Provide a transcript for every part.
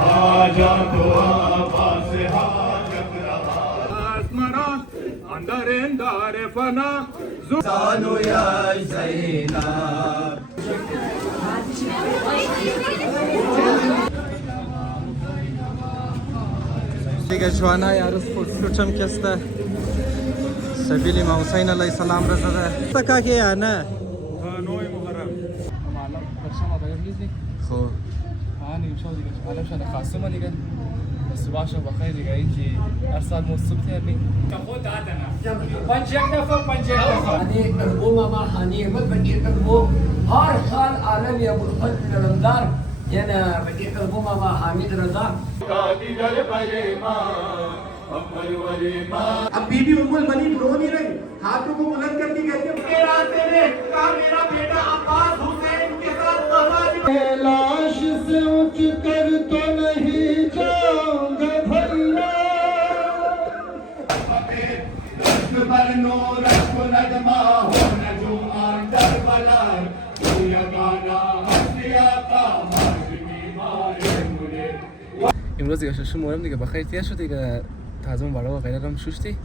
حاجات وعباس حاجب رها اسمنا اندر اندار فنا زانو يا زينب دیگه جوانای عروس فوتشم کسته سبیل امام حسین علیه السلام رسده تکا که یا نه نوی محرم خو نمیشه دیگه حالا شده خاصه دیگه صبح شب بخیر دیگه اینجی هر سال مو صبح ترمی خود دادنا پنج یک دفعه هنی قلبو ما هنی مت بدی قلبو هر سال عالم یا بلخط نلمدار یعنی بدی قلبو ما حامد رضا अब बीबी उम्मुल बनी रो नहीं रही हाथों को बुलंद करती कहती है तेरा तेरे का मेरा बेटा अब्बास हुसैन के साथ लाश से उठ कर तो नहीं जाऊंगा भैया पर नूर को नगमा हो नजू अंदर बलर ये गाना हसिया का मर्दी मारे मुझे امروز دیگه شش مورم دیگه بخیر تیر شد دیگه تازه بالا و غیره هم شوشتی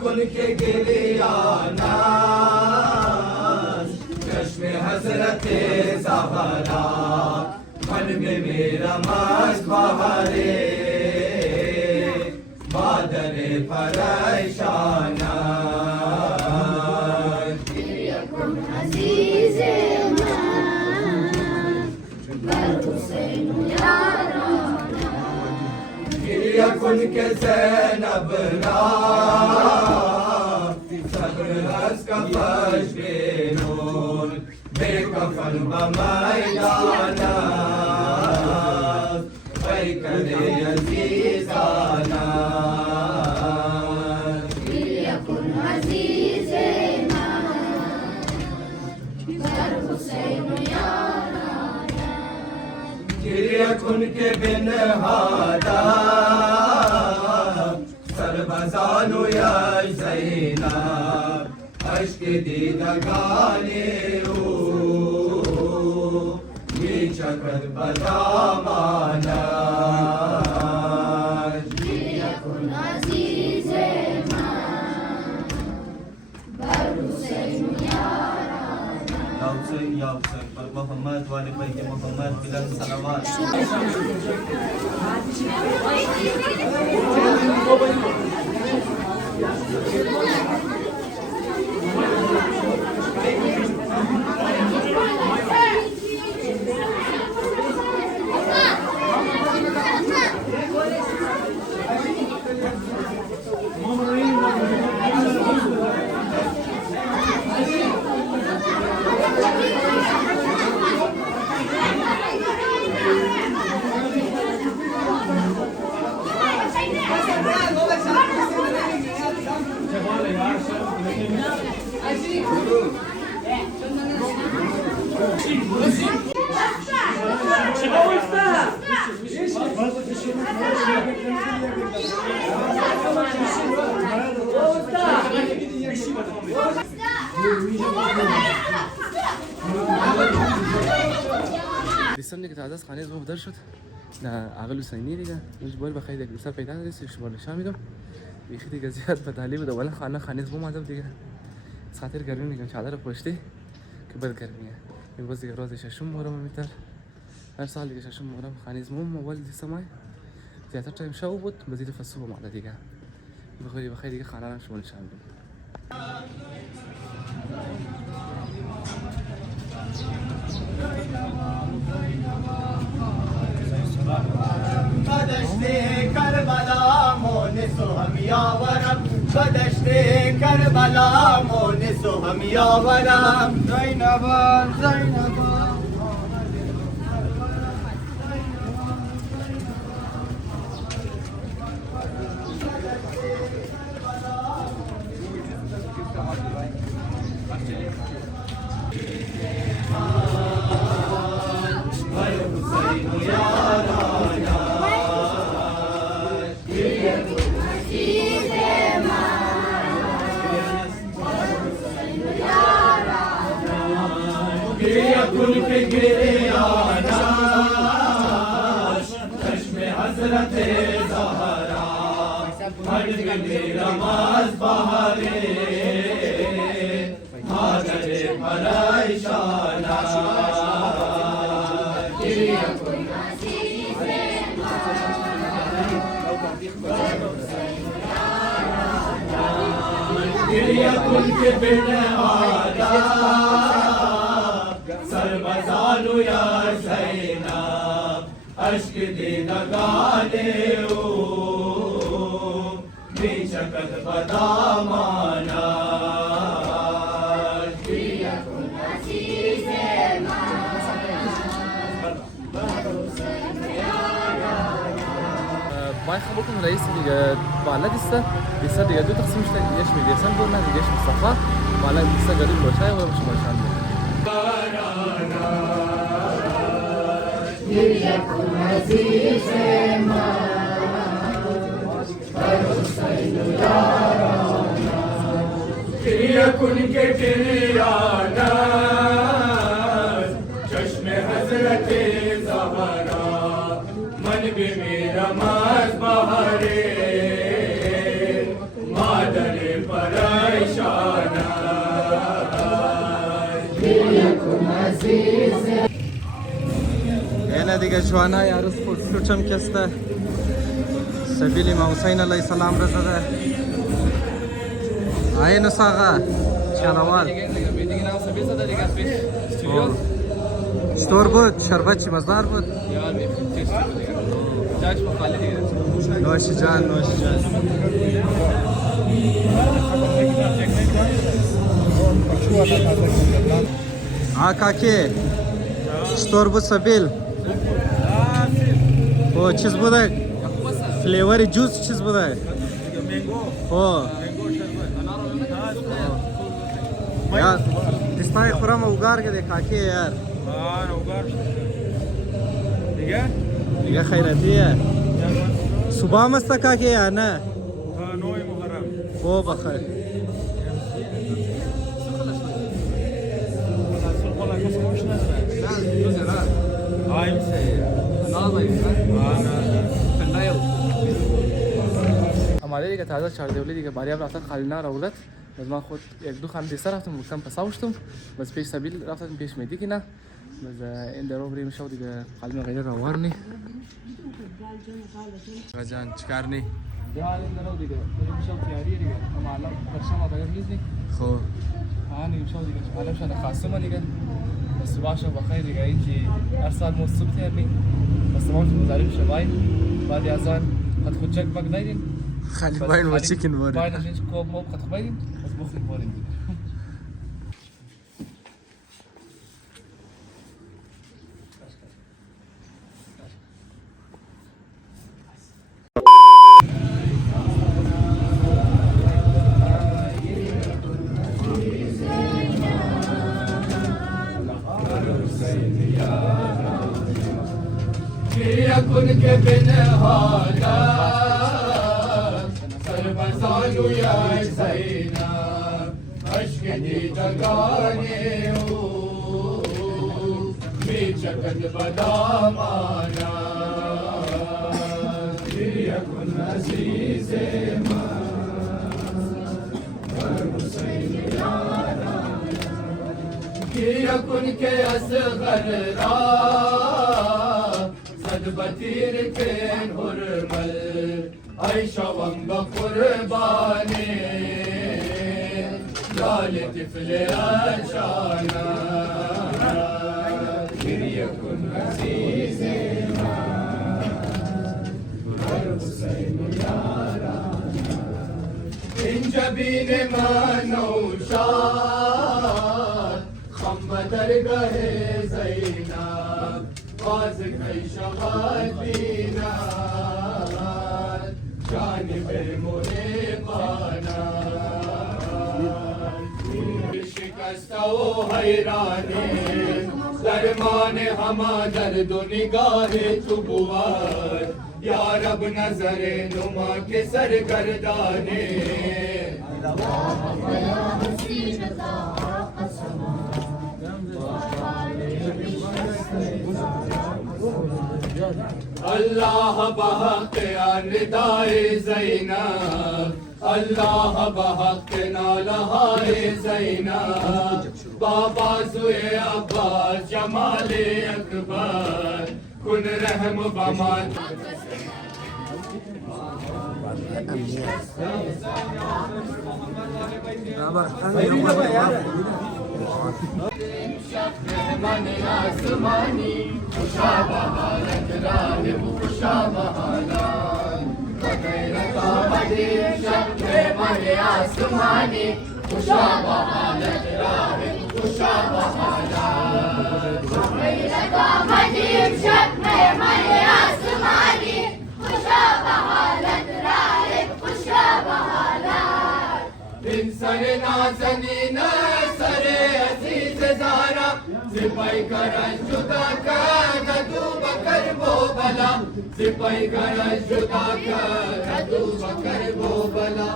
कुल के गिरियाना चश्मे हजरत ज़हरा मन में मेरा मस्त बहारे बादल परेशाना कुल के ज़ैनब रा सब्र हस का फशबेनून बेकफन बमैदाना बैकदे अज़ीज़ाना यकुन अज़ीज़ मा बर हुसैन यारा यकुन के बिन हादा सरबजानो या ज़ैनब अश्क दीदगाने ओ ये चकत बदामाना यकुन अज़ीज़ मा बर हुसैन यारा या हुसैन पर मोहम्मद वाले भाई के मोहम्मद बिलाल सलावत دیستم دیگه تعداد خانه زوب در شد نه عقل حسینی دیگه مجبور بخیر دیگه سر پیدا نیست شما نشون میدم بیخی دیگه زیاد به تعلیم دو ولی خانه زوب مادم دیگه خاطر گرمی دیگه چادر پوشتی که بد گرمیه امروز دیگه روز ششم مهرم میتر هر سال دیگه ششم مهرم خانه زوم اول دیستم زیادتر تایم شو بود مزید فصل معده دیگه بخیر دیگه خانه رو شما نشان بدم. بدشت کربلا مونس و هم یاورم بدشت کربلا مونس و هم یاورم زینبان زینبان कुल के गिरे आनाश चश्म हजरत ज़हरा हर गले नमाज बहारे मादर परेशाना गिरिया कुल के बिन आदा सरबजालू या ज़ैना अश्क दे नगाने ओ बेशकत बदामाना ما يخبركم رئيس بلد است لسه دیگه دو تقسیم شده یش میگیسن دور نه دیگه مصطفی بالا لسه غریب باشه و شما شان يكن عزيز ما فحسين يارانا يكن كتيانا چشم حضرت زهرا من بمیرا ماز بہارے مادر پریشانا يكن عزيز Ena دیگه جوانا یارو سوچم کسته سبیل امام حسین علیه السلام رضا ده آینو ساقا چانوال چطور بود؟ شربت چی مزدار بود؟ نوش جان نوش جان کاکی چطور بود سبیل؟ او چیز بوده؟ فلیوری جوس چیز بوده؟ او یار دستای خورم اوگار که ده کاکی یار دیگه خیرتیه صبح هم است کاکی یا نه؟ او بخیر हमारे دیگه تازه چهاردهولی دیگه باری رفتن خالینا رولت باز من خود یک دو خانه دیسه رفتم گفتم پساوشتم باز پیش سبیل رفتم پیش میدی که نه باز این درو بریم شو دیگه خالینا غیر روارنی جان چیکار نی یا این درو دیگه بریم شو تیاری دیگه اما الان پرشما باید میزنی خب نیم شو دیگه الان شده خاصه دیگه بس باشه بخیر دیگه اینجی هر ساعت مو صبح تیرنی بس ما مزارب شوای بعد از آن قد خود چک بگ ندین خالی باین و چیکن وارد باین از اینجا کوب موب قد خباییم بس بخوریم باریم يكن كبن هذا سربزالو يا زينا اشكدي دغاني بيچكد بدامانا يكن عزيز ما حسين يارانا يكن كأصغر را بطیر کن هرمل عيشوان بقرباني جال طفل عشانا يكن عزيز حسين يارا إن جبين ما نوشاد خم درگاه زینب باز عيشوان دینا جانب محبانا شکسته و حیرانی درمان ہما درد و نگاہ تو بود یا رب نظر نما کے سرگردانے اللہ بحق ردائے زینب اللہ بحق نالہائے زینب بابا زوئے عباس جمال اکبر کن رحم بمان من آسمانی خوشا بحالت راہب خوشا بحالات بغیر قامدی شب من آسمانی خوشا بحالت راہب خوشا بحالات بغیر قامدی شب من آسمانی خوشا بحالت راہب خوشا بحالات انسان نازنین سر عزیز زارا سپاہی کرش جدا کر دو بکر بو بلا سپاہی کرش جدا کر دو بکر بو بلا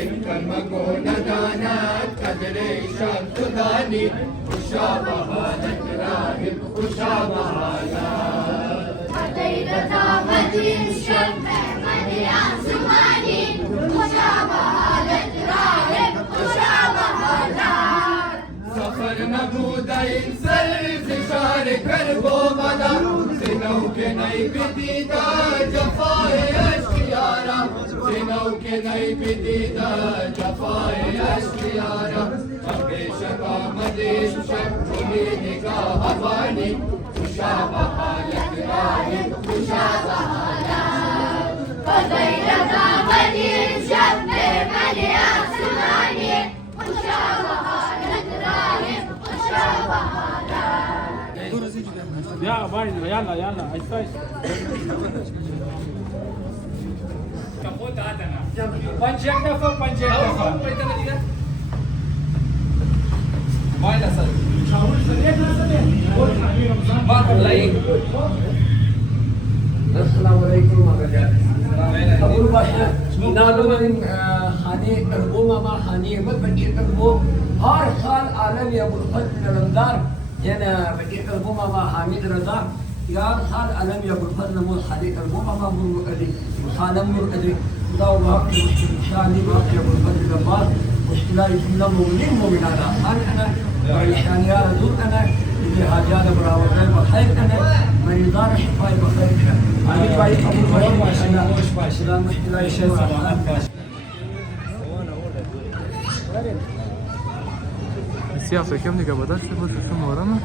ان کلمہ کو ندانت قدر شب جدانی خوشا بحالت راہب خوشا بحالت غیر دامدین شب من آسمانی خوشا بحالت راہب خوشا بحالت سفر نبود این سر زشار کربو بلا زنو کے نئی بدیدہ جفائے اشکیارا زنو کے نئی بدیدہ جفائے اشکیارا ہمیشہ آمدش شب چلی نگاہ بانی خوشا بحالت راہب خوشا بحالت غیر دامدین شب من آسمانی خوشا بحالت راہب خوشا بحالت يلا باي يلا يلا عايز पंचेक दफा السلام عليكم أبو الباشا نالو من خاني الأمة ما خاني ما بدي أقربو هار خال عالمي أبو الفضل الأمدار ينا بدي أقربو ما حميد رضا يا خال عالمي أبو الفضل مو حديث الأمة ما مو أدري خالم مو أدري داو باقي مشكلة باقي أبو الفضل الأمدار مشكلة يسمى مؤمنين مؤمن على خال أنا وريحان يا رسول أنا اللي هاجان براوة بخير أنا مريضان شفاء بخير أنا باي أبو الفضل لا مشكلة يسمى السياق كم دقيقة بدأت بس شو ورانا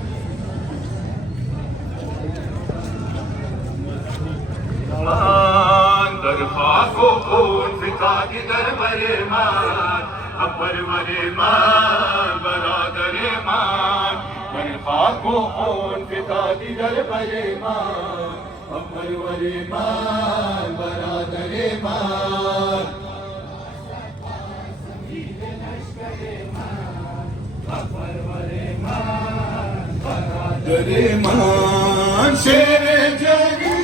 در خاک و خون فتادی در بریمان اکبر ولیمان برادر مان در خاک و خون فتادی در بریمان اکبر ولیمان برادر مان برادر مان شیر جنگی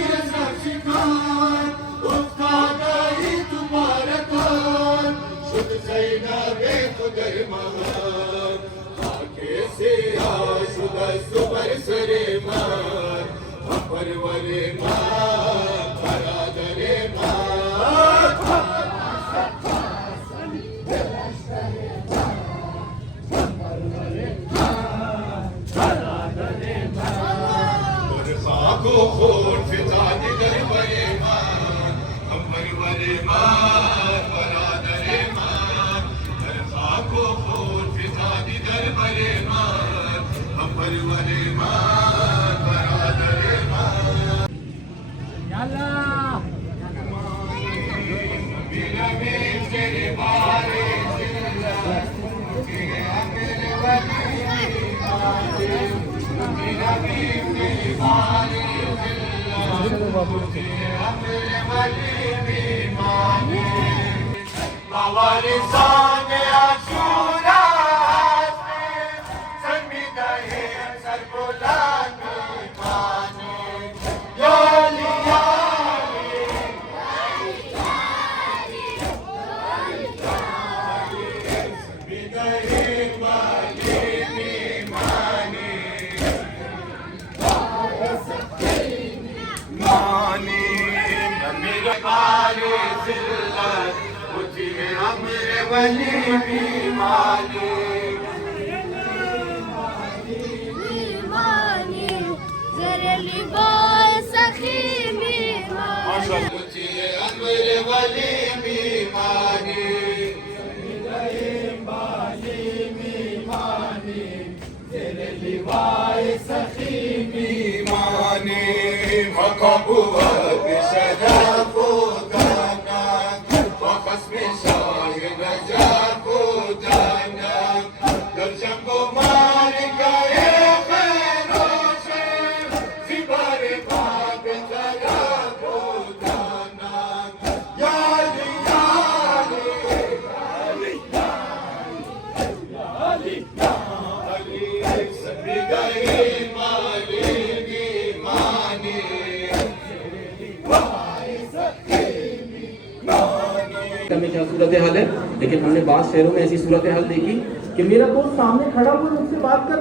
में क्या सूरत हाल है, लेकिन हमने बाद शहरों में ऐसी सूरत हाल देखी कि मेरा दोस्त सामने खड़ा हुआ मुझसे बात कर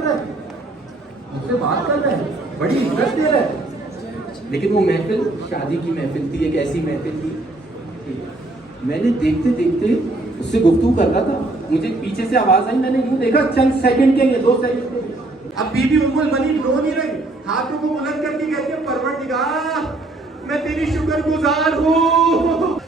रहा है, बड़ी इज्जत दे रहा है, लेकिन वो महफिल शादी की महफिल थी, एक ऐसी महफिल थी। मैंने देखते देखते उससे गुफ्तगू कर रहा था, मुझे पीछे से आवाज आई, मैंने यूं देखा, चंद सेकंड के लिए, 2 सेकंड के लिए। अब बीबी उम्मुल मनी रो नहीं रही, हाथों को बुलंद करके कहती है, परवरदिगार मैं तेरी शुक्रगुजार हूँ।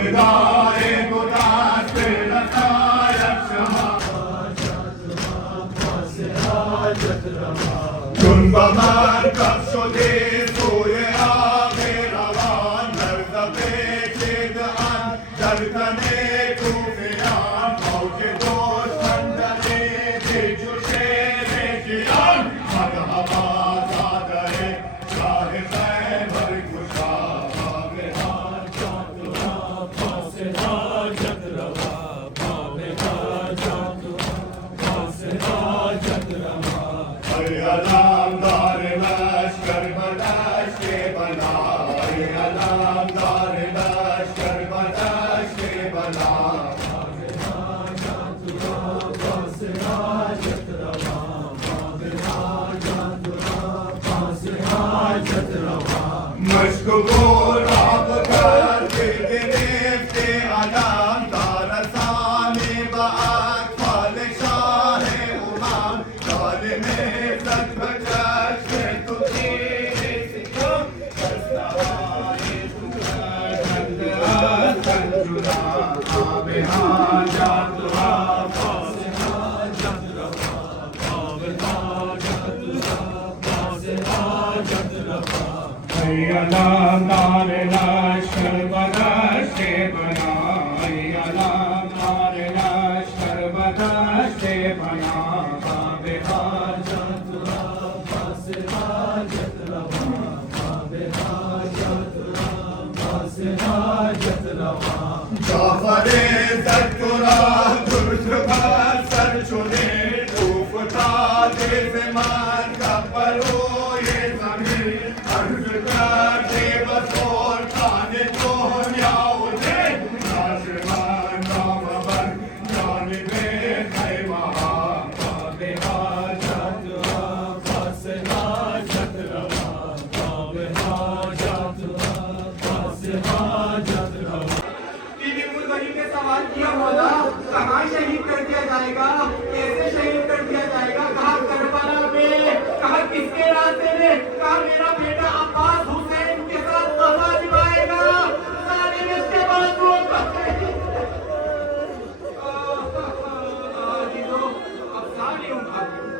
विदाए गुदास नसायक शमा चुन बमान कब शुदे सोए आगे रवान दर्द पेचिद अन दर्दने तूफियान मौके दोस्त खंडने दिजुशे रेजियान मगहबा जादरे शाहे खैबर खुशा बागे हार चांदुआ फासे हाजत रवा बागे हार चांदुआ फासे हाजत रवा अलामदार लश्कर बदाश के बना अलामदार लश्कर बदाश के बना मशगूल आप कर गिरफ्ते अलामदार साने बात फाल शाह उमाम काल में सदबकश तुझे सिखो दस्तावाए तुझा संजुना आबे हाजा तुहा फासे हाजत रवा आबे हाजा तुहा फासे हाजत रवा अलामदार लश्कर बदाश के बना अलामदार लश्कर बदाश के बना बाबे हाजत रवा फासे हाजत रवा बाबे हाजत रवा फासे हाजत रवा जाफरे ज़तुरा दुर्द पर सर चुने उफता दे ज़मान का परो ये ज़मीन अर्ज़ कर दे बसोर खाने तो न्याउदे नाशमान नामबर जानिबे खैमहा बाबे हाजत रवा फासे हाजत रवा बाबे हाजत रवा फासे हाजत रवा बीबी मुलवरी ने सवाल किया मौला कहाँ शहीद कर दिया जाएगा, कैसे शहीद कर दिया जाएगा, कहा करबला में, कहा किसके रास्ते में, कहा मेरा बेटा अब्बास हुसैन के साथ वफा निभाएगा। सारे में इसके बाद वो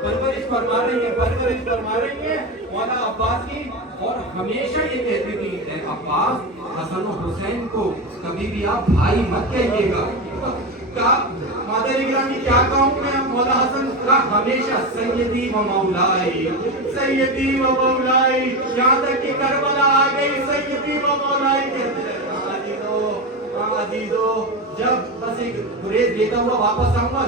परवरिश फरमा रही है मौला अब्बास की, और हमेशा ये कहती थी अब्बास हसन और हुसैन को कभी भी आप भाई मत कहिएगा। क्या माता निगरानी क्या कहूँ मैं मौला हसन का हमेशा सैयदी व मौलाई यहाँ तक कि करबला आ गई सैयदी व मौलाई कहते रहे। जब बस एक गुरेज देता हुआ वापस आऊंगा,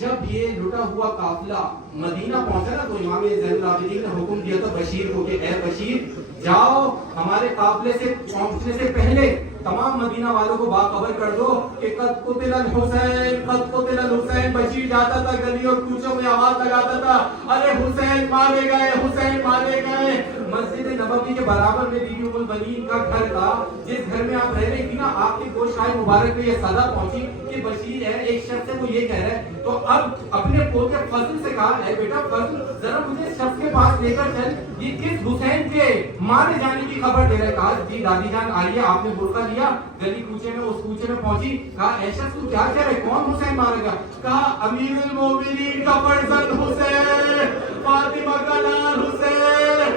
जब ये लुटा हुआ काफिला मदीना पहुंचा ना तो इमाम ज़ैनुल आबिदीन ने हुक्म दिया था बशीर को कि ए बशीर जाओ हमारे काफिले से पहुंचने से पहले तमाम मदीना वालों को बाखबर कर दो कि कद कुतिलल हुसैन। बशीर जाता था गली और कूचों में आवाज लगाता था, अरे हुसैन मारे गए। मस्जिद नबवी के बराबर में बीबी उम्मुल बनीन का घर था, जिस घर में आप रह रही थी ना, आपकी गोशाही मुबारक में ये सदा पहुंची कि बशीर है। एक शख्स है वो ये कह रहा है, तो अब अपने पोते फजल से कहा, है बेटा फजल जरा मुझे शख्स के पास लेकर चल, ये किस हुसैन के मारे जाने की खबर दे रहा है। कहा जी दादी जान आइए, आपने बुर्का लिया, गली कूचे में उस कूचे में पहुंची। कहा ऐसा तू क्या कह रहे, कौन हुसैन मारेगा। कहा अमीरुल मोमिनीन का फर्जंद हुसैन, फातिमा का लाल हुसैन।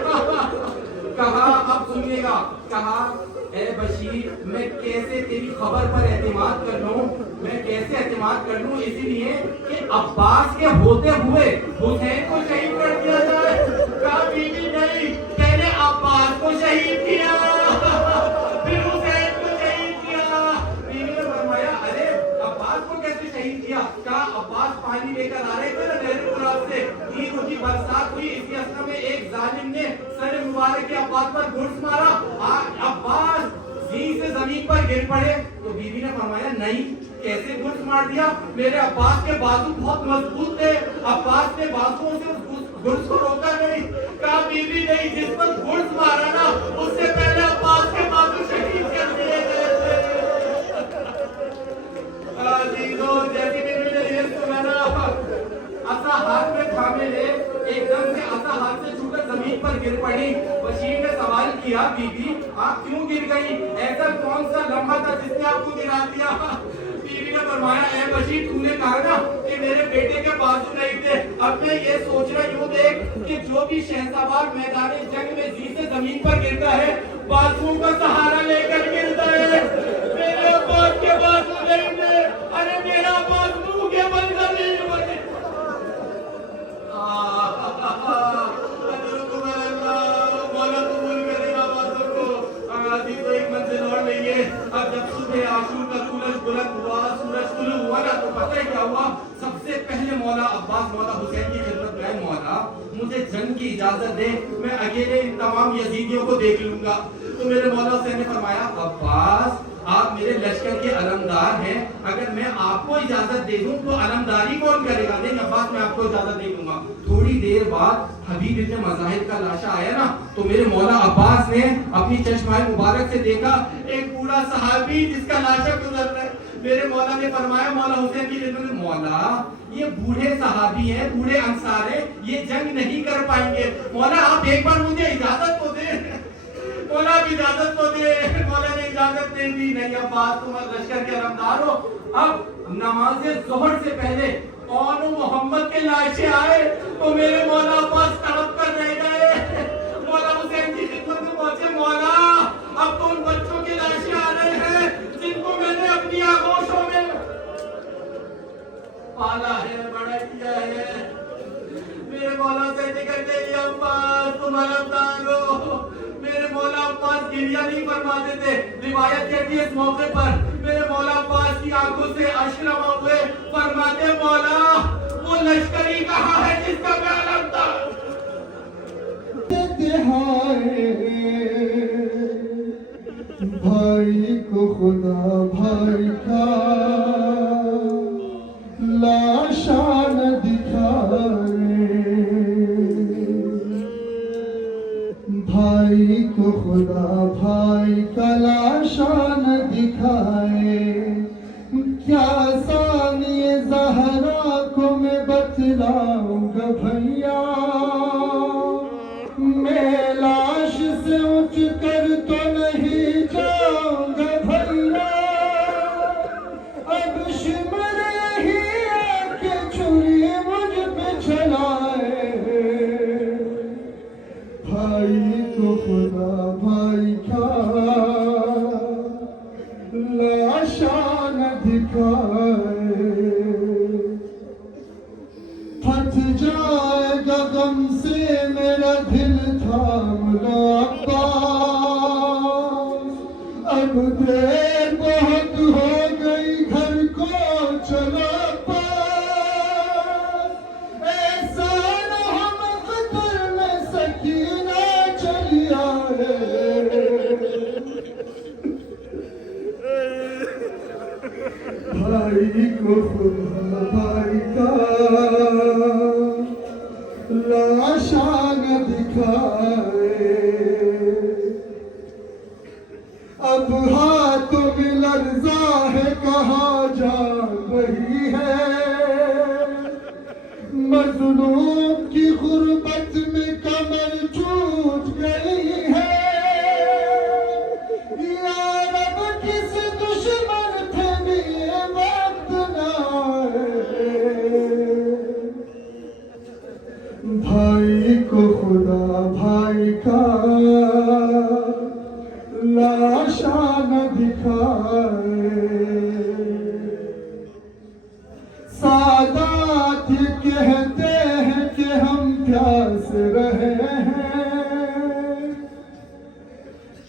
कहा अब सुनिएगा, कहा ए बशीर मैं कैसे तेरी खबर पर एतमाद कर लूं, इसीलिए कि अब्बास के होते हुए हुसैन को शहीद कर दिया जाए। कहा बीबी नहीं, पहले अब्बास को शहीद किया फिर हुसैन को शहीद किया। बीबी ने फरमाया अरे अब्बास को कैसे शहीद किया। कहा अब्बास पानी लेकर आ रहे थे ना नहर गुलाब से, ईद की बरसात हुई, इसी अवस्था में एक जालिम ने सर मुबारक के अब्बास पर घुस मारा, अब्बास से जमीन पर गिर पड़े। तो बीबी ने फरमाया नहीं, कैसे घुस मार दिया, मेरे अब्बास के बाजू बहुत मजबूत थे, अब्बास ने बाजुओं से घुस को रोका नहीं। कहा बीबी नहीं, जिस पर घुस मारा ना उससे पहले अब्बास के बाजू शहीद कर दिए गए थे। जैसी बीबी ने ये सुना ना, असा हाथ में थामे ले, एकदम से असा हाथ से छूकर जमीन पर पर गिर पड़ी। बशीर ने सवाल किया, बीबी आप क्यों गिर गई? ऐसा कौन सा लम्हा था जिसने आपको गिरा दिया? बीबी ने फरमाया, ए बशीर तूने कहा ना कि मेरे बेटे के बाजू नहीं थे। अब मैं ये सोच रहा यूं देख कि जो भी शहसवार मैदान जंग में जी से जमीन पर गिरता है बाजुओं का सहारा लेकर गिरता है। मेरे अब्बास के बाजू नहीं थे, अरे मेरा अब्बास मुंह के बल जमीन पर अब जब सुबह आशूर का सूरज बुलंद हुआ, सूरज तुलू हुआ ना, तो पता है क्या हुआ? सबसे पहले मौला अब्बास मौला हुसैन की खिदमत में, मौला मुझे जंग की इजाजत दे, मैं अकेले इन तमाम यजीदियों को देख लूंगा। तो मेरे मौला हुसैन ने फरमाया, अब्बास आप मेरे लश्कर के अलमदार हैं, अगर मैं आपको इजाजत दे दूं तो अलमदारी कौन करेगा? नहीं अब्बास मैं आपको इजाजत दे दूंगा। थोड़ी देर बाद हबीब इब्न मज़ाहिब का लाशा आया ना, तो मेरे मौला अब्बास ने अपनी चश्माए मुबारक से देखा एक बूढ़ा सहाबी जिसका लाशा गुजर रहा है। मेरे मौला ने फरमाया, मौला हुसैन की खिदमत में, मौला ये बूढ़े सहाबी हैं, बूढ़े अंसार हैं, ये जंग नहीं कर पाएंगे। मौला आप एक बार मुझे इजाजत तो दे। मौला भी इजाजत तो दे। मौला ने इजाजत दे दी। नहीं अब्बास तुम लश्कर के अलमदार हो। अब नमाज ज़ोहर से पहले कौन मोहम्मद के लाशे आए तो मेरे मौला अब्बास तड़प कर रह गए। मौला हुसैन की खिदमत में पहुंचे, मौला अब तो उन बच्चों के लाशे आ रहे हैं जिनको मैंने अपनी आगोशों में पाला है, बड़ा किया है। मेरे मौला से निकलते ही अब्बास तुम अलमदार हो। मेरे मौला अब्बास गिरिया नहीं फरमाते थे। रिवायत कहती है इस मौके पर मेरे मौला अब्बास की आंखों से अश्रमा हुए, फरमाते मौला वो लश्करी कहाँ है जिसका मैं अलमदार। भाई को खुदा भाई का लाशा न दिखाए, भाई को खुदा भाई का लाशा न दिखाए। क्या सानिए ज़हरा को मैं बतलाऊंगा भैया, मैं लाश से उठ कर तो नहीं जाऊंगा भैया। अब शिमर ही आके छुरी मुझ पे चलाए, भाई को खुदा भाई का लाशा न दिखाए। फट जाएगा गम से मेरा दिल थाम लो अब्बास, अब देर बहुत हो गई घर को चलो अब्बास। ऐसा न हम कतर में सकीना चली आए, भाई को खुदा भाई का लाशा न दिखाए। अब हाथों में लर्जा है कहाँ जा रही है, मजलूम की गुर्बत में कमर टूट गई है। या रब किस दुश्मन थे मेरे वक्त ना आए, भाई को खुदा भाई का लाशा न दिखाए। सादात कहते हैं कि हम प्यास रहे हैं,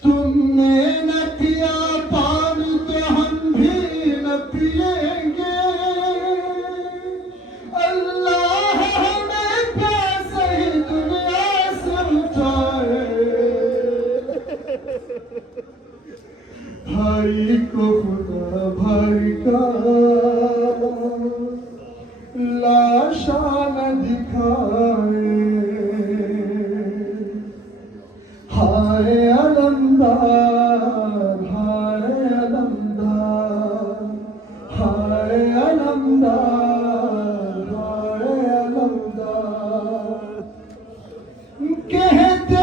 तुमने न पिया पानी तो हम भी न पिएंगे। अल्लाह हमें प्यास ही दुनिया से उठाए, भाई को खुदा भाई का लाशा न दिखाए। हाय अलमदार हाय अलमदार हाय अलमदार हाय अलमदार, कहते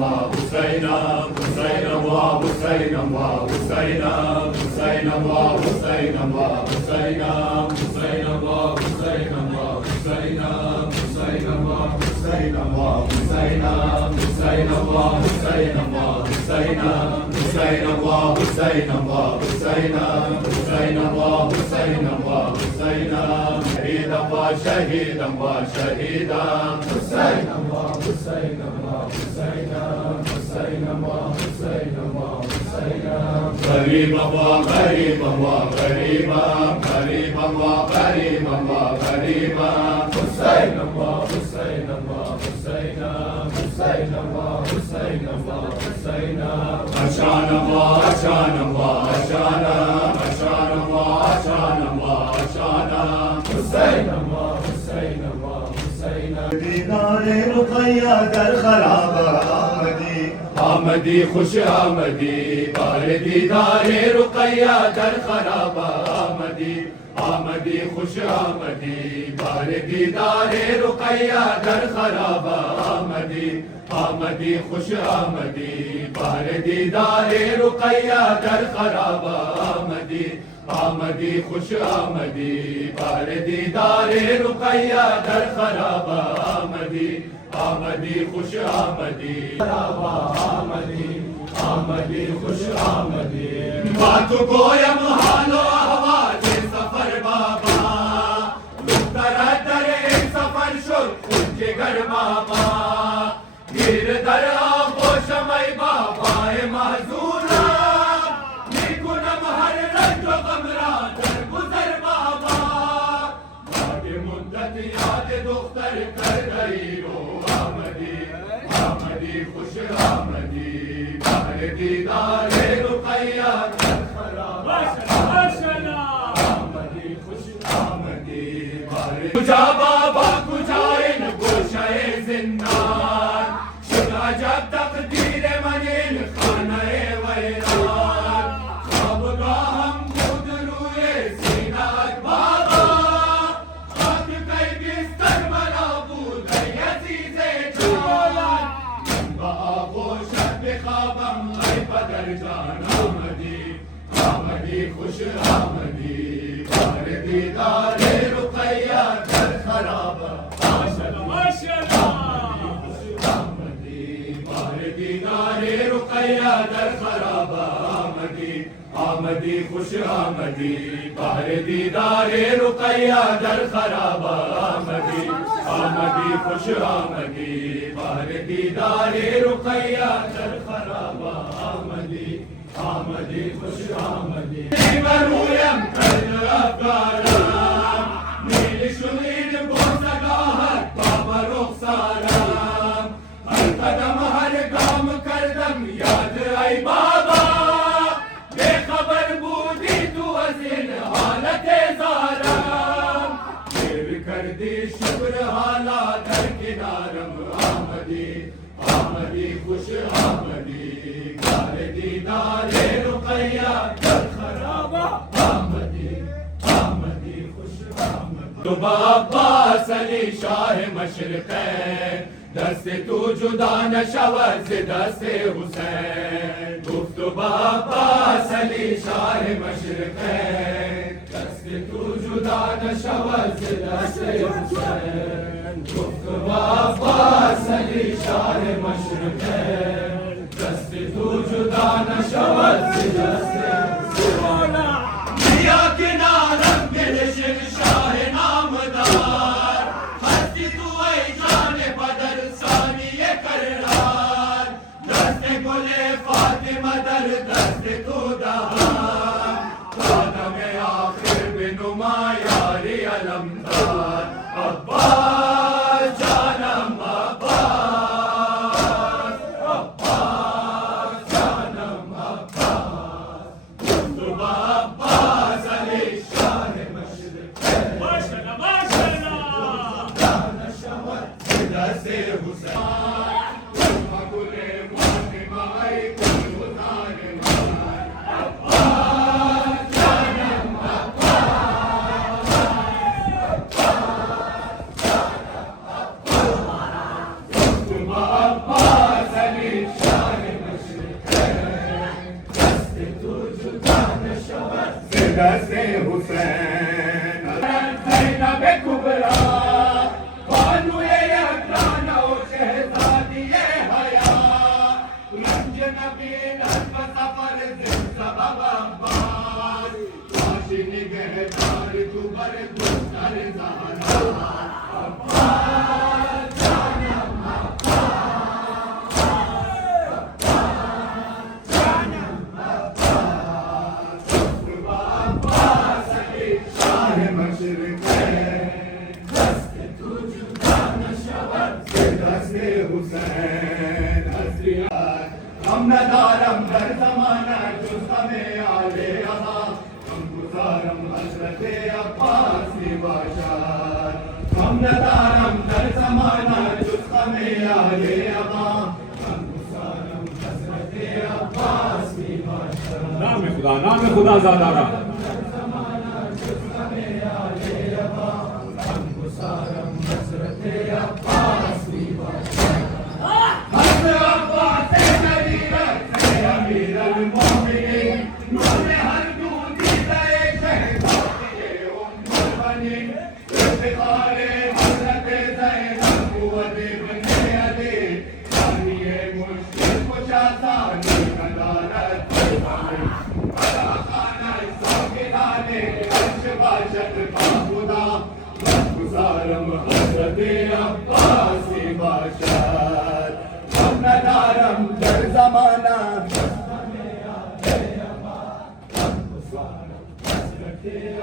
وحسينا حسينا وحسينا وحسينا حسينا وحسينا وحسينا حسينا وحسينا وحسينا حسينا وحسينا وحسينا حسينا وحسينا وحسينا حسينا وحسينا وحسينا حسينا وحسينا وحسينا شهيدا وشهيدا وشهيدا حسينا وحسينا وحسينا حسينا وحسينا وحسينا غريبا وغريبا وغريبا غريبا وغريبا وغريبا حسينا وحسينا وحسينا حسينا وحسينا وحسينا عشانا وعشانا وعشانا عشانا وعشانا وعشانا حسينا وحسينا وحسينا دینار رقیہ در خراب آمدی آمدی خوش آمدی بار دیدار رقیہ در خراب آمدی آمدی خوش آمدی بار دیدار رقیہ در خراب آمدی آمدی خوش آمدی بار دیدار رقیہ در خراب آمدی آمدی خوش آمدی بار دیدار رقیہ در خراب آمدی آمدی خوش آمدی خراب آمدی آمدی خوش آمدی بات گویم حال و احوال سفر بابا دختر در این سفر شد خود جگر بابا گیر در آغوشم ای بابای محزونم میکنم هر رنج و غم را در گذر بابا بعد مدت یاد دختر کرده ای رو آمدی آمدی خوش آمدی بار دیدار رقیہ در خراب آمدی خوش آمدی بار کجا بابا کجا این گوشه زندان شد عجب تقدیر من این خانه ویران خوابگاهم بود روی سینه‌ات بابا خاک کی بستر بنا بود ای عزیز جان من با آغوشت بخوابم ای پدر جان آمدی آمدی خوش آمدی بار دیدار رقیہ در خراب آمدی بار دیدار رقیہ در خراب آمدی آمدی خوش آمدی بار دیدار رقیہ در خراب آمدی آمدی خوش آمدی بار دیدار رقیہ در خراب آمدی آمدی خوش آمدی برویم کرد افکارم میل شدین بوسگاهت بابا رخسارم هر قدم هر گام کردم یاد ای بابا بخبر بودی تو از این حالت زارم گیر کردی شکر حالا در کنارم آمدی آمدی خوش آمدی بار دیدار رقیہ در خراب آمدی آمدی خوش آمدی تو عباس علی شاہ مشرقین دست تو جدا نشود ز دست حسین گفت تو عباس علی شاہ مشرقین دست تو جدا نشود ز دست حسین گفت تو عباس علی شاہ مشرقین دست تو جدا نشود ز دست حسین بیا کنارم بنشین شاه نامدار هستی تو ای جان بدر ثانیه کرار دست گل فاطمه در دست تو دهان قدم آخر به نما یاری علمدار عباس جانم عباس عباس جانم عباس تو عباس علی شاه مشرق دست حسین گل فاطمه ای گل ظالمان عباس جانم عباس عباس عباس علی दस्ते हुसैन ज़ैनब कुबरा बानुए यज़दान ओ शहज़ादिए हया रंज नबी नज़्म सफ़र ज़िंदबाब अब्बास काशी निगहदार जुबर गुस्तर ज़हरा अब्बास जानम हम नदारम दर ज़माना जुज़ हमें आले अबा हम गुज़ारम हज़रत अब्बास बाशार हम नदारम दर ज़माना जुज़ हमें आले अबा हम गुज़ारम हज़रत अब्बास बाशार नाम खुदा ज़ादारा गुज़ारम हज़रत अब्बास बाशार हम नदारम दर ज़माना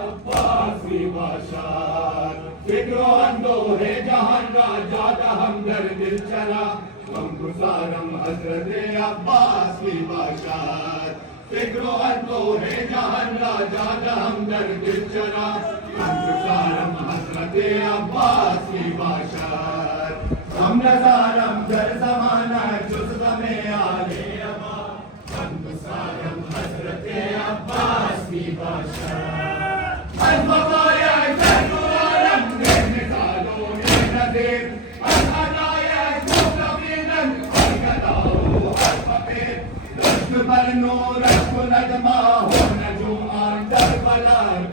अब्बास बाशार फिक्रो अंदोहे जहान का जादा हमदर दिल चला हम गुज़ारम हज़रत अब्बास बाशार फिक्रो अंदोहे जहान का जादा हमदर दिल चला हम गुज़ारम हज़रत अब्बास बाशार हम नज़ारम दर ज़माना जुज़ में आले अबा हम गुज़ारम हज़रत अब्बास बाशार अज़्बक़ाया जन्नूरम ने मिसालों ने नज़ीर अज़अदाया जुज़मीनन अलगदाओ हज़फ़े रश्क पर नूर रश्क नजमा हो नजूमान दर बलार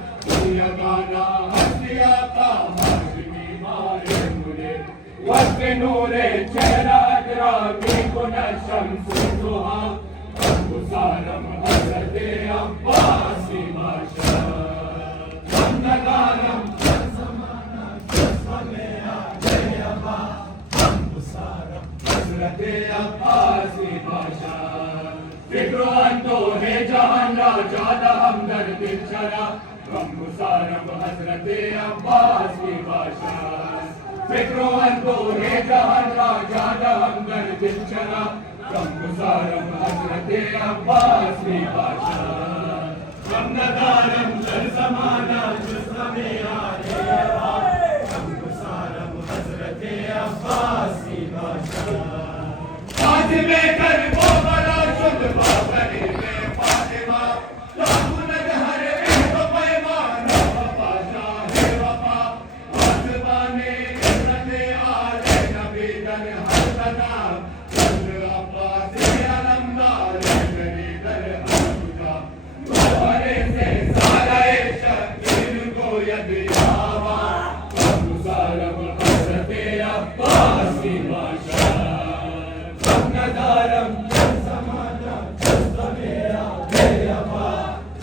गाना हस्तिया का हाशमी मारे मुझे वक्त नूरे चेहरा अजरामी कुन शम्स दुहा गुज़ारम हज़रत अब्बास बाशार हम नदारम ज़माना ज़मे आले अबा हम गुज़ारम हज़रत अब्बास बाशार फिक्रो अंदोहे जहान जादा हमदर दिल चला हम गुज़ारम हज़रत अब्बास बाशार फिक्रो अंदोहे जहान जादा हमदर दिल चला हम गुज़ारम हज़रत अब्बास बाशार हम नदारम दर ज़माना जुज़ में आले अबा हम गुज़ारम हज़रत अब्बास बाशार आज में कर वो बला शुद्ध बाबरी में फातिमा लाखुन हर एक पैमान वफा शाह वफा आसमाने इज़्ज़त आले नबी दर हर सदा चंद अब्बास अलमदार मेरी दर हर खुदा तुम्हारे से सारा शकील को यद आवा हम गुज़ारम हज़रत अब्बास बाशार हम नदारम ज़माना ज़मे आले अबा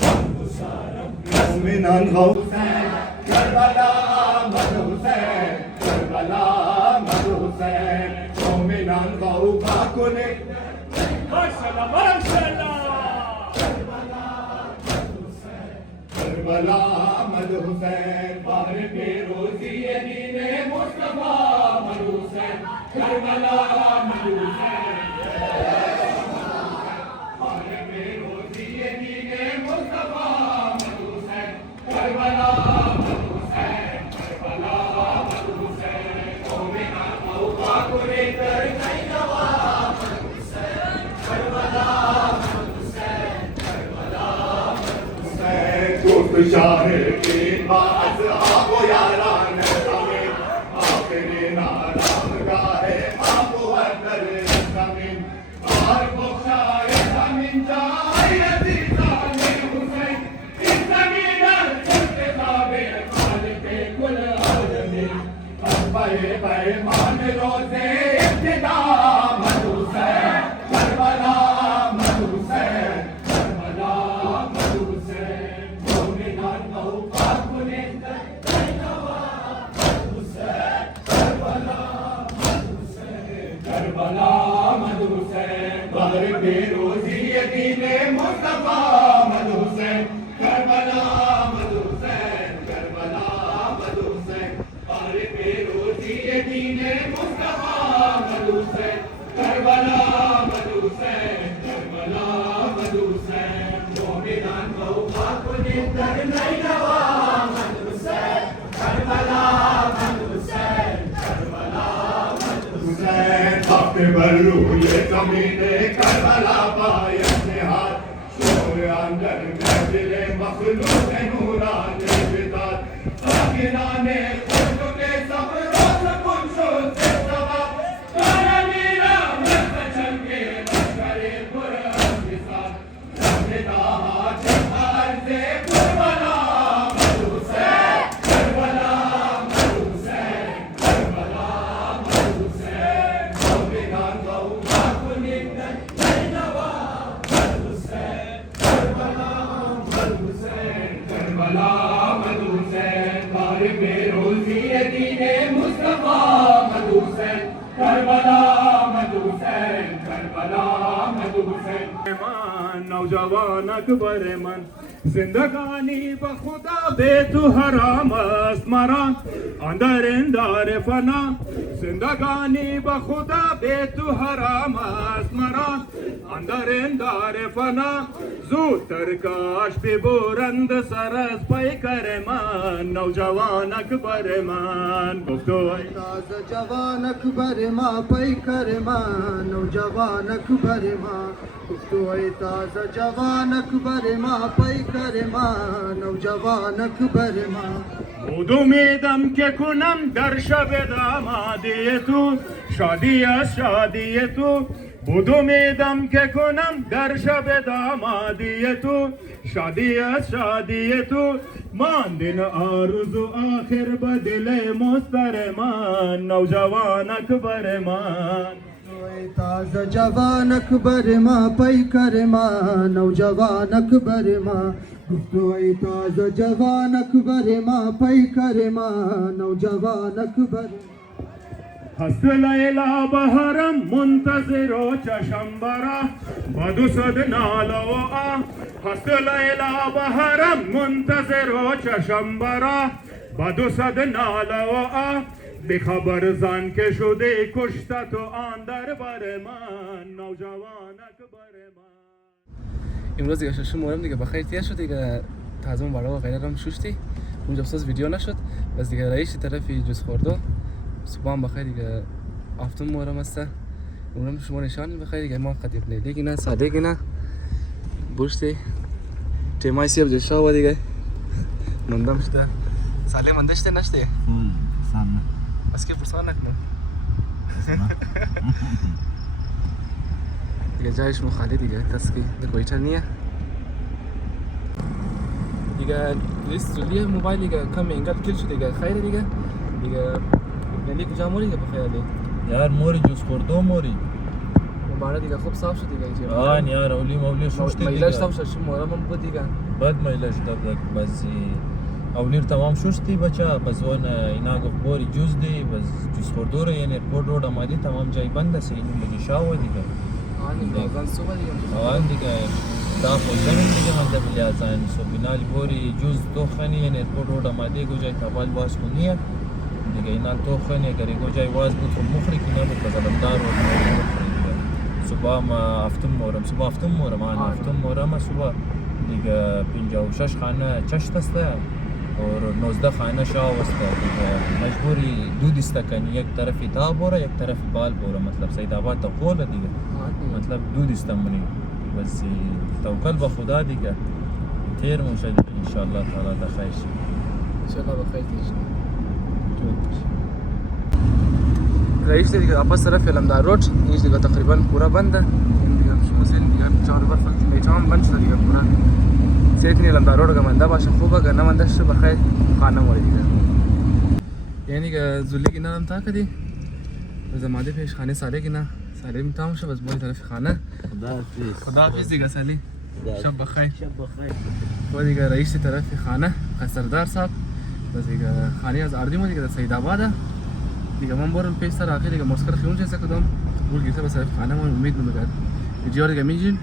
हम गुज़ारम रज़्मिनान हुसैन करबला मद हुसैन करबला मद हुसैन मोमिनान गौबा कुने माशाअल्लाह माशाअल्लाह करबला मद हुसैन बाहर पे रोज़ी दीने मुस्तफा मद हुसैन करबला मद हुसैन बाहर पे रोज़ी दीने मुस्तफा मद हुसैन करबला मद हुसैन करबला मद हुसैन मोमिना मौका कुने कर नहीं नवा मद हुसैन करबला मद हुसैन करबला मद हुसैन गुफ्त शाह के बाज़ आबो यारान ज़मीन आखिरी नाराम गाहे आबो अदर ज़मीन और बख्शाए ज़मीन जाए अज़ीज़ान हुसैन इस ज़मीन बाहर बेरोजी यदीने मुस्तफा मधु हुसैन करबला मधु हुसैन करबला मधु हुसैन बाहर बेरोजी यदीने मुस्तफा मधु हुसैन करबला मधु हुसैन करबला मधु हुसैन मोमिनान बहु कुने दर नहीं नवा मधु हुसैन करबला मधु हुसैन करबला मधु हुसैन अपने बल्लू ये ज़मीने करबला पाए अपने हाथ शोर अंदर महफिले मखलूक नूरानी बिदात साकिनाने खुद के सब रोज़ कुंशो से सवा काला मीरा मस्त चलके मस्करे कुरान के साथ जमदा हाथ से करबला मधु हुसैन करबला मधु हुसैन करबला मधु हुसैन मोमिनान बहु कुने नहीं नवा मधु हुसैन करबला मधु हुसैन करबला मधु हुसैन बाहर बेरोजी यदीने मुस्तफा मधु हुसैन करबला मधु हुसैन करबला मधु हुसैन नौजवान अकबर मन जिंदगानी बखुदा बेतु हराम अस्मरा अंदर इंदार फना जिंदगानी बखुदा बेतु हराम अस्मरा अंदर इंदार फना जू तरकाश पे बोरंद सरस पै करे मान नौजवान अकबर मान गुफ्तो ताज़ा जवान अकबर माँ पैकर माँ नौजवान अकबर माँ गुफ्तु है ताज़ा जवान अकबर माँ पैकर माँ नौजवान अकबर माँ उदुमेदम के कुनम दर शब दामादिये तू शादिये तू बुदुमेदम के कुनम दर शब दामादिये तू शादिये तू मान दिन आरुज़ु आखिर बदले मुस्तरमान नौजवान अकबर मान ताज़ा जवान अकबर माँ पैकर माँ नौजवान अकबर माँ गुफ्तु है ताज़ा जवान अकबर माँ पैकर माँ नौजवान अकबर हस्त लैला बहरम मुंतज़िरो चशंबरा बदुसद नालो आ हस्त लैला बहरम मुंतज़िरो चशंबरा बदुसद नालो आ बेखबर जान के शुदे कुश्ता तो आंदर बरमान नौजवान अकबर मान امروز دیگه شش مورم دیگه بخیر تیر شد دیگه تازه بالا و غیره هم شوشتی اونجا بساز ویدیو نشد بس دیگه رئیس طرفی جز خورده صبح هم بخیر دیگه آفتون مورم هسته اونم شما نشانی بخیر دیگه ما قدیم لیلی گینا ساده گینا بوشتی تیمای سیب جشا و دیگه نندم شده ساله مندشته نشته سامنا بس که پرسان نکنم دیگه جایش مخالی دیگه کسی که کویچه نیه دیگه لیست زولیه موبایل دیگه کم انگل کل شد دیگه خیره دیگه لیلی کجا موری که بخیر لی یار موری جوز خوردو موری مبارا دیگه خوب صاف شد دیگه اینجا آن یار اولی شوشتی دیگه میلاش صاف شد مورم هم بود دیگه بعد میلاش دب بس اولیر تمام شوشتی بچه بس اون اینا گفت بوری جوز دی بس جوز خوردو رو یعنی ایرپورت روड آمدی تمام جای بند است این بگی شاو دیگه آن دیگه بازن صبح دیگه آن دیگه دا پوزن دیگه من دبلی ازان سو بینال بوری جوز تو خنی یعنی ایرپورت روड آمدی گو جای تبال باز کنیه دیگه اینال تو خنی اگر گو جای واز بود خب مخری کنه بود بزلمدار و صبح ما افتم مورم آن افتم مورم صبح دیگه 56 خانه چشت است और 19 खाना शाह वस्ता मजबूरी दूध इस्तकन एक तरफ इताब हो रहा एक तरफ बाल हो रहा मतलब सईदाबाद तक खोल दिगा मतलब दूध इस्तमनी बस तवक्ल बखुदा दिगा خير मुशद इंशाल्लाह ताला ता खैर इंशाल्लाह बखैर तीज रईस دیگه واپس طرف علمدار روड نیش دیگه تقریبا پورا بنده این دیگه شما سین دیگه چهار بار فقط میچام بند شده دیگه پورا سیکنی علمدار روड का मंदा باشه خوبه که نمندش بخیر خانه موری دیگه یعنی که زولی کی نام تا کدی زماده پیش خانه ساله کی نه ساله میتام شه بس باید طرف خانه خدا حافظ دیگه سالی شب بخیر و دیگه رئیس طرف خانه قصردار صاحب بس دیگه خانه از اردیم دیگه سید آباد دیگه من برم پیش سر آخر دیگه مسکر خیون چه کدام بول گیسه بس خانه من امید میگم ویدیو رو دیگه می‌بینیم.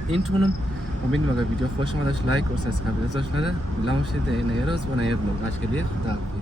امیدوارم اگر ویدیو خوش اومدش لایک و سابسکرایب داشته باشه. لامشید نه یه روز و نه یه بلوگ. आज के लिए खुदा हाफिज़.